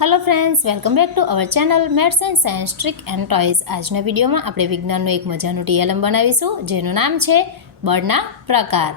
Hello friends, welcome back to our channel maths and science trick and toys. આજના વિડીયોમાં આપણે વિજ્ઞાનનું એક મજાનું ટીએલએમ બનાવીશું જેનું નામ છે બળના પ્રકાર।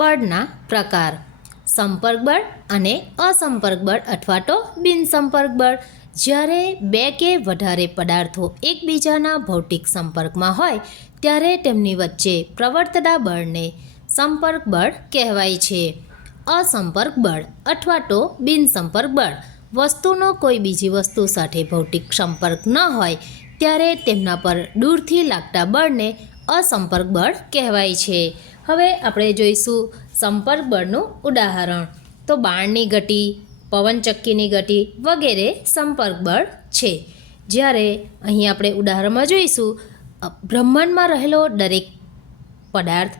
બળના પ્રકાર સંપર્ક બળ અને અસંપર્ક બળ અથવા તો બિનસંપર્ક બળ। જ્યારે બે કે વધારે પદાર્થો એકબીજાના ભૌતિક સંપર્કમાં હોય ત્યારે તેમની વચ્ચે પ્રવર્તતા બળને સંપર્ક બળ કહેવાય છે। અસંપર્ક બળ અથવા તો બિનસંપર્ક બળ વસ્તુનો કોઈ બીજી વસ્તુ સાથે ભૌતિક સંપર્ક ન હોય ત્યારે તેમના પર દૂરથી લાગતા બળને અસંપર્ક બળ કહેવાય છે. હવે આપણે જોઈશું સંપર્ક બળનું ઉદાહરણ. તો બાણની ગતિ, પવનચક્કીની ગતિ વગેરે સંપર્ક બળ છે. જ્યારે અહીં આપણે ઉદાહરણમાં જોઈશું બ્રહ્માંડમાં રહેલો દરેક પદાર્થ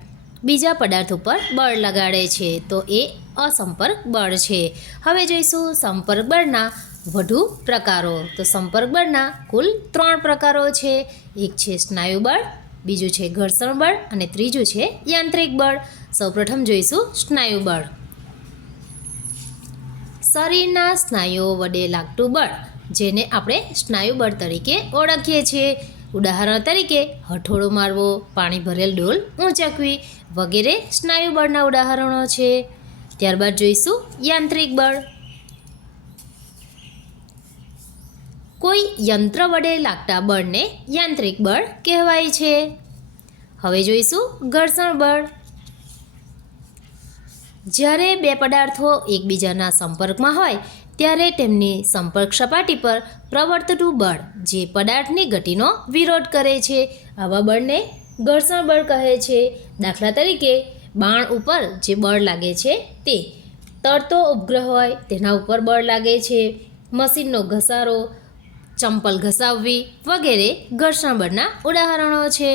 બીજા પદાર્થ ઉપર બળ લગાડે છે તો એ અસંપર્ક બળ છે. હવે જોઈશું સંપર્ક બળના વધુ પ્રકારો. તો સંપર્ક બળના કુલ 3 પ્રકારો છે. એક છે સ્નાયુ બળ, બીજું છે ઘર્ષણ બળ અને ત્રીજું છે યાંત્રિક બળ. સૌપ્રથમ જોઈશું સ્નાયુ બળ. શરીરના સ્નાયુઓ વડે લાગતું બળ, જેને આપણે સ્નાયુ બળ તરીકે ઓળખીએ છીએ. ઉદાહરણ તરીકે હથોડો મારવો, પાણી ભરેલ ડોલ ઊંચકવી વગેરે સ્નાયુ બળના ઉદાહરણો છે. ત્યારબાદ જોઈશું યાંત્રિક બળ. કોઈ યંત્ર વડે લાગતા બળને યાંત્રિક બળ કહેવાય છે. હવે જોઈશું ઘર્ષણ બળ. જ્યારે બે પદાર્થો એકબીજાના સંપર્કમાં હોય ત્યારે તેમની સંપર્ક સપાટી પર પ્રવર્તતું બળ જે પદાર્થની ગતિનો વિરોધ કરે છે આવા બળને ઘર્ષણ બળ કહે છે. દાખલા તરીકે બાણ ઉપર જે બળ લાગે છે તે, તરતો ઉપગ્રહ હોય તેના ઉપર બળ લાગે છે, મશીનનો ઘસારો, ચંપલ ઘસાવવી વગેરે ઘર્ષણ બળના ઉદાહરણો છે.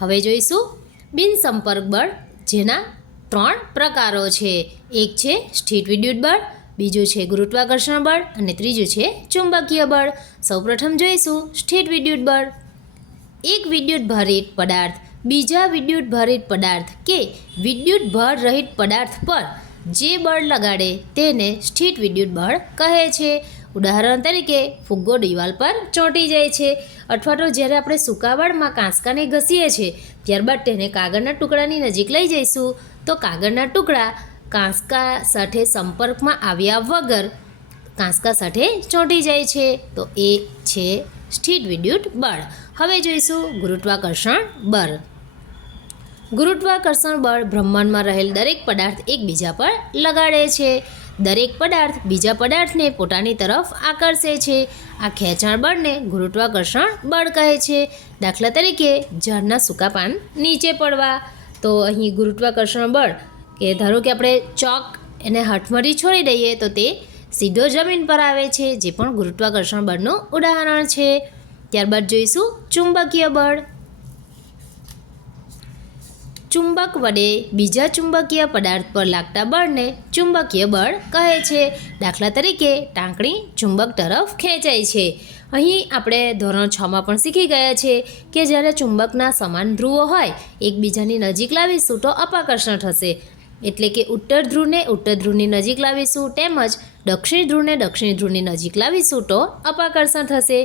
હવે જોઈશું બિનસંપર્ક બળ, જેના 3 પ્રકારો છે. એક છે સ્થિત વિદ્યુત બળ, બીજું છે ગુરુત્વાકર્ષણ બળ અને ત્રીજું છે ચુંબકીય બળ. સૌપ્રથમ જોઈશું સ્થિત વિદ્યુત બળ. એક વિદ્યુત ભારિત પદાર્થ બીજા વિદ્યુત ભારિત પદાર્થ કે વિદ્યુત ભાર રહિત પદાર્થ પર જે બળ લગાડે તેને સ્થિત વિદ્યુત બળ કહે છે. ઉદાહરણ તરીકે ફુગ્ગો દિવાલ પર ચોંટી જાય છે અથવા તો જ્યારે આપણે સૂકા વાળમાં કાંસકાને ઘસીએ છીએ ત્યારબાદ તેને કાગળના ટુકડાની નજીક લઈ જઈશું તો કાગળના ટુકડા કાંસકા સાથે સંપર્કમાં આવ્યા વગર કાંસકા સાથે ચોંટી જાય છે તો એ છે સ્થિત વિદ્યુત બળ. હવે જોઈશું ગુરુત્વાકર્ષણ બળ. ગુરુત્વાકર્ષણ બળ બ્રહ્માંડમાં રહેલ દરેક પદાર્થ એકબીજા પર લગાડે છે. દરેક પદાર્થ બીજા પદાર્થને પોતાની તરફ આકર્ષે છે. આ ખેંચાણ બળને ગુરુત્વાકર્ષણ બળ કહે છે. દાખલા તરીકે ઝાડના સૂકા પાન નીચે પડવા, તો અહીં ગુરુત્વાકર્ષણ બળ કે ધારો કે આપણે ચોક એને હાથમાંથી છોડી દઈએ તો તે સીધો જમીન પર આવે છે, જે પણ ગુરુત્વાકર્ષણ બળનું ઉદાહરણ છે. ત્યારબાદ જોઈશું ચુંબકીય બળ. ચુંબક વડે બીજા ચુંબકીય પદાર્થ પર લાગતા બળને ચુંબકીય બળ કહે છે. દાખલા તરીકે ટાંકણી ચુંબક તરફ ખેંચાય છે. અહીં આપણે ધોરણ 6માં પણ શીખી ગયા છે કે જ્યારે ચુંબકના સમાન ધ્રુવો હોય એકબીજાની નજીક લાવીશું તો અપાકર્ષણ થશે. એટલે કે ઉત્તર ધ્રુવને ઉત્તર ધ્રુવની નજીક લાવીશું તેમજ દક્ષિણ ધ્રુવને દક્ષિણ ધ્રુવની નજીક લાવીશું તો અપાકર્ષણ થશે.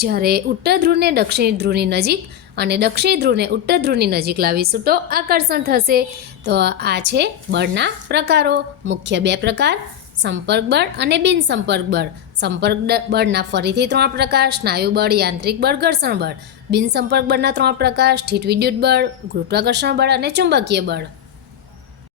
જ્યારે ઉત્તર ધ્રુવને દક્ષિણ ધ્રુવની નજીક અને દક્ષિણ ધ્રુવને ઉત્તર ધ્રુવની નજીક લાવીશું તો આકર્ષણ થશે. તો આ છે બળના પ્રકારો. મુખ્ય 2 પ્રકાર, સંપર્ક બળ અને બિનસંપર્ક બળ. સંપર્ક બળના ફરીથી 3 પ્રકાર, સ્નાયુ બળ, યાંત્રિક બળ, ઘર્ષણ બળ. બિનસંપર્ક બળના 3 પ્રકાર, સ્થિત વિદ્યુત બળ, ગુરુત્વાકર્ષણ બળ અને ચુંબકીય બળ.